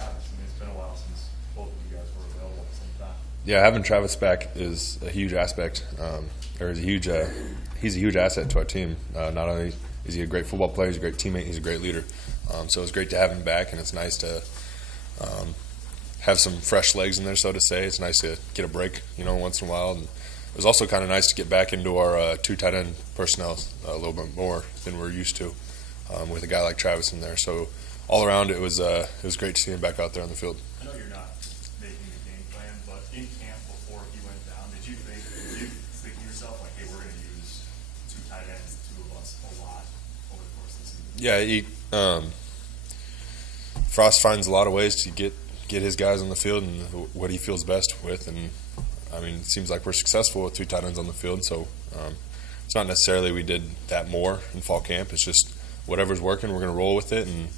Travis? I mean, it's been a while since both of you guys were available at the same time. Yeah, having Travis back is a huge aspect, or is a huge. He's a huge asset to our team. Not only is he a great football player, he's a great teammate, he's a great leader. So it's great to have him back, and it's nice to have some fresh legs in there, so to say. It's nice to get a break, once in a while. And it was also kind of nice to get back into our two tight end personnel a little bit more than we're used to, with a guy like Travis in there. So all around, it was great to see him back out there on the field. I know you're not making a game plan, but in camp before he went down, did you think to yourself, like, hey, we're going to use two tight ends, two of us, a lot over the course of the season? Yeah, Frost finds a lot of ways to get his guys on the field and what he feels best with. And, I mean, it seems like we're successful with two tight ends on the field. So it's not necessarily we did that more in fall camp. It's just whatever's working, we're going to roll with it. And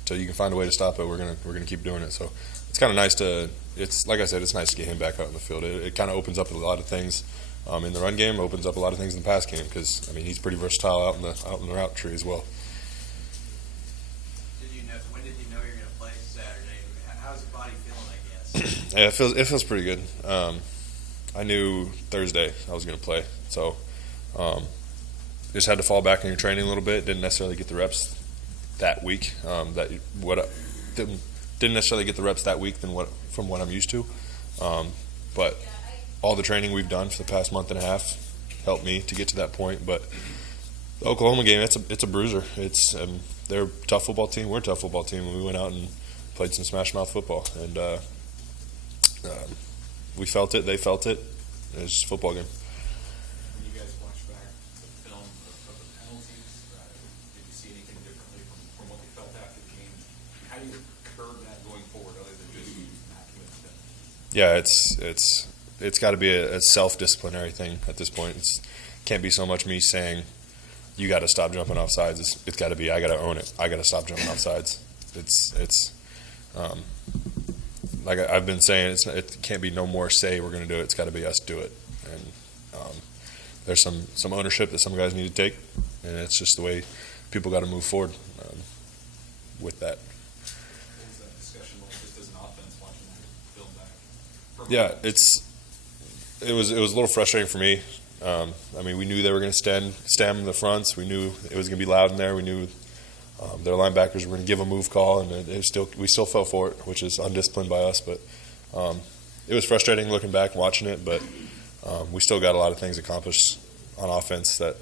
until you can find a way to stop it, we're gonna keep doing it. So it's kind of nice to – it's like I said, it's nice to get him back out in the field. It kind of opens up a lot of things in the run game, opens up a lot of things in the pass game because, I mean, he's pretty versatile out in the route tree as well. When did you know you were going to play Saturday? How's your body feeling, I guess? Yeah, it feels pretty good. I knew Thursday I was going to play, so just had to fall back in your training a little bit. Didn't necessarily get the reps that week. Didn't necessarily get the reps that week from what I'm used to. But all the training we've done for the past month and a half helped me to get to that point. But the Oklahoma game, it's a bruiser. They're a tough football team. We're a tough football team, and we went out and played some smash mouth football. And we felt it. They felt it. It was just a football game. When you guys watch back the film of the penalties, did you see anything differently from what you felt after the game? How do you curb that going forward, other than just not committing to penalties? Yeah, it's got to be a self-disciplinary thing at this point. It can't be so much me saying you got to stop jumping off sides. It's got to be I got to own it. I got to stop jumping off sides. It's like I've been saying, it can't be no more say we're going to do it. It's got to be us do it. And there's some ownership that some guys need to take, and it's just the way people got to move forward with that. What was that discussion like, just as an offense, watching that film back? Yeah, it was a little frustrating for me. I mean, we knew they were going to stem the fronts. We knew it was going to be loud in there. We knew their linebackers were going to give a move call, and we still fell for it, which is undisciplined by us. But it was frustrating looking back and watching it. But we still got a lot of things accomplished on offense that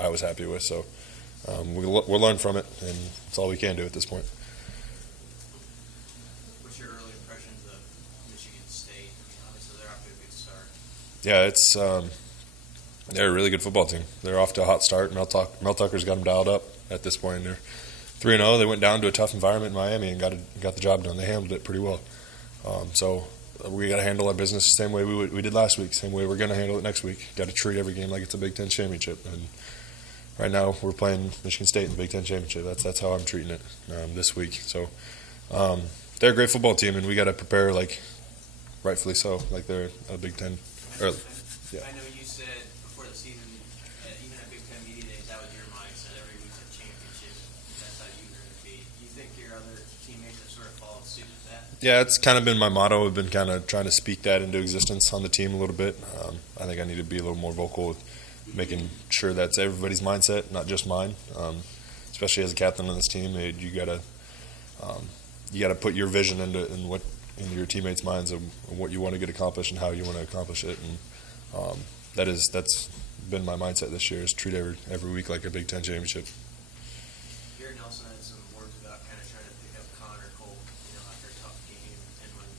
I was happy with. So we'll learn from it, and it's all we can do at this point. What's your early impressions of Michigan State? I mean, obviously they're off to a good start. Yeah, they're a really good football team. They're off to a hot start. Mel Tucker's got them dialed up at this point. They're 3-0. They went down to a tough environment in Miami and got the job done. They handled it pretty well. So we got to handle our business the same way we did last week, same way we're going to handle it next week. Got to treat every game like it's a Big Ten championship. And right now we're playing Michigan State in the Big Ten championship. That's how I'm treating it this week. So they're a great football team, and we got to prepare like rightfully so, like they're a Big Ten. Yeah. I know you said before the season, even at Big Ten Media Days, that was your mindset. Every week's a championship. That's how you were going to be. Do you think your other teammates have sort of followed suit with that? Yeah, it's kind of been my motto. I've been kind of trying to speak that into existence on the team a little bit. I think I need to be a little more vocal with making sure that's everybody's mindset, not just mine. Especially as a captain on this team, you gotta put your vision into your teammates' minds of what you want to get accomplished and how you want to accomplish it. And that's been my mindset this year, is treat every week like a Big Ten championship. Garrett Nelson had some words about kind of trying to pick up Connor Cole, after a tough game. And when,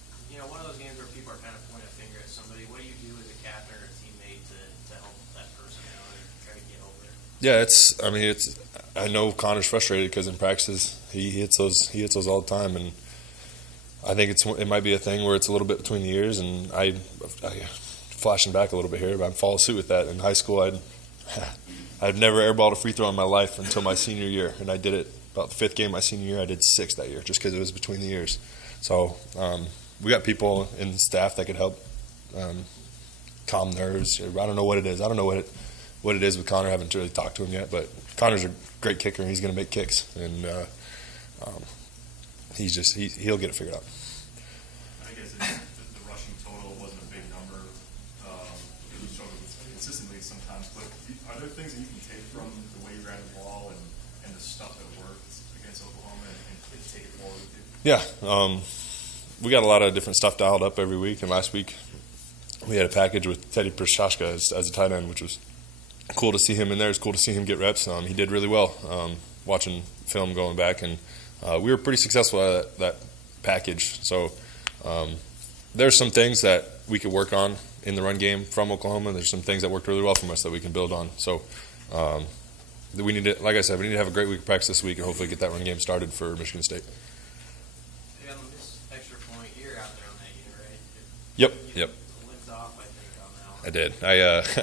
one of those games where people are kind of pointing a finger at somebody, what do you do as a captain or a teammate to help that person out and try to get over it? Yeah, I know Connor's frustrated because in practices he hits those all the time, and I think it might be a thing where it's a little bit between the ears, and I flashing back a little bit here, but I'm following suit with that. In high school, I'd never airballed a free throw in my life until my senior year, and I did it about the fifth game my senior year. I did 6 that year just because it was between the ears. So we got people in staff that could help calm nerves. I don't know what it is. I don't know what it is with Connor. I haven't really talked to him yet, but Connor's a great kicker, and he's going to make kicks. And he'll get it figured out. I guess the rushing total wasn't a big number. You struggled consistently sometimes, but are there things that you can take from the way you ran the ball and the stuff that worked against Oklahoma and take it forward with you? Yeah, we got a lot of different stuff dialed up every week, and last week we had a package with Teddy Prochaska as a tight end, which was cool to see him in there. It's cool to see him get reps. He did really well watching film going back, and we were pretty successful at that package. So there's some things that we could work on in the run game from Oklahoma. There's some things that worked really well from us that we can build on. So we need to, like I said, we need to have a great week of practice this week and hopefully get that run game started for Michigan State. Hey, on this extra point, you're out there on that year, right? Yep. You limped off, I think, on that one. I did.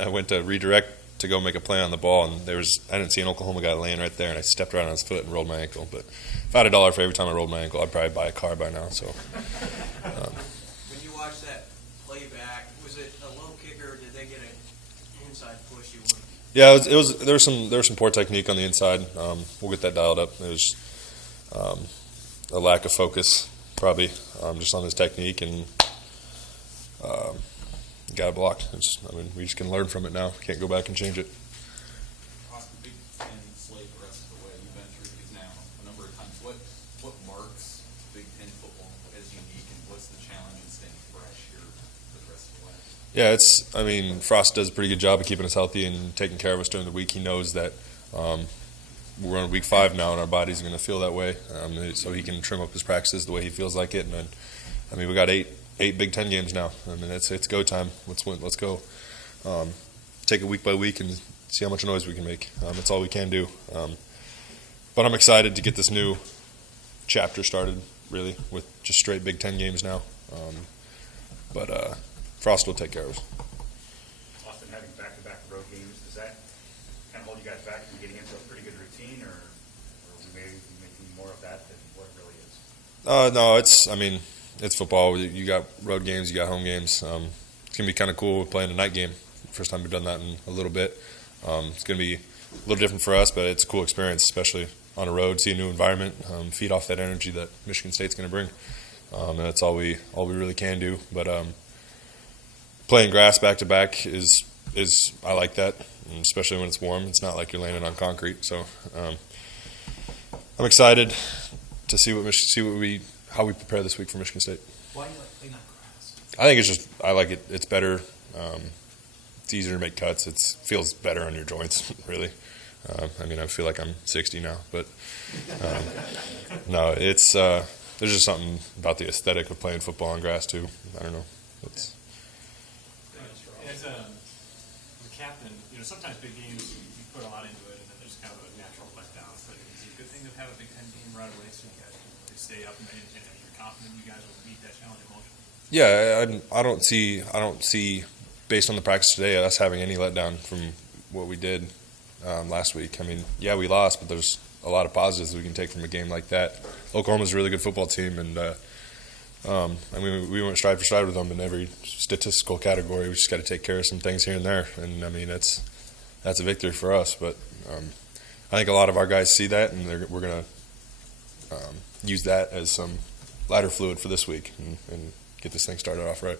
I went to redirect to go make a play on the ball, and I didn't see an Oklahoma guy laying right there, and I stepped right on his foot and rolled my ankle. But if I had $1 for every time I rolled my ankle, I'd probably buy a car by now. So. When you watch that play back, was it a low kicker, or did they get an inside push you wanted? Yeah, there was some poor technique on the inside. We'll get that dialed up. It was a lack of focus, probably, just on his technique, and got blocked. We just can learn from it now. Can't go back and change it. Across the Big Ten slate the rest of the way, you've been through these now a number of times. What marks Big Ten football as unique, and what's the challenge in staying fresh here for the rest of the way? Yeah, Frost does a pretty good job of keeping us healthy and taking care of us during the week. He knows that we're on week 5 now, and our body's going to feel that way, so he can trim up his practices the way he feels like it. And we got 8 Big Ten games now. It's go time. Let's go. Take it week by week and see how much noise we can make. That's all we can do. But I'm excited to get this new chapter started, really, with just straight Big Ten games now. But Frost will take care of us. Austin, having back-to-back road games, does that kind of hold you guys back from getting into a pretty good routine, or we maybe making more of that than what it really is? No, it's football. You got road games, you got home games. It's going to be kind of cool playing a night game. First time we've done that in a little bit. It's going to be a little different for us, but it's a cool experience, especially on a road, see a new environment, feed off that energy that Michigan State's going to bring. And that's all we really can do. But playing grass back-to-back is I like that, especially when it's warm. It's not like you're landing on concrete. So I'm excited to see how we prepare this week for Michigan State. Why do you like playing on grass? I think I like it. It's better. It's easier to make cuts. It feels better on your joints, really. I feel like I'm 60 now, but no, it's there's just something about the aesthetic of playing football on grass too. I don't know. As a captain, sometimes big games you put a lot into it, and then there's kind of a natural letdown. But is it a good thing to have a Big Ten game right away so you guys can stay up and you're confident you guys will meet that challenge emotionally? Yeah, I don't see based on the practice today us having any letdown from what we did last week. We lost, but there's a lot of positives we can take from a game like that. Oklahoma's a really good football team, and we went stride for stride with them in every statistical category. We just got to take care of some things here and there, and that's a victory for us. But I think a lot of our guys see that, and we're going to use that as some lighter fluid for this week and get this thing started off right.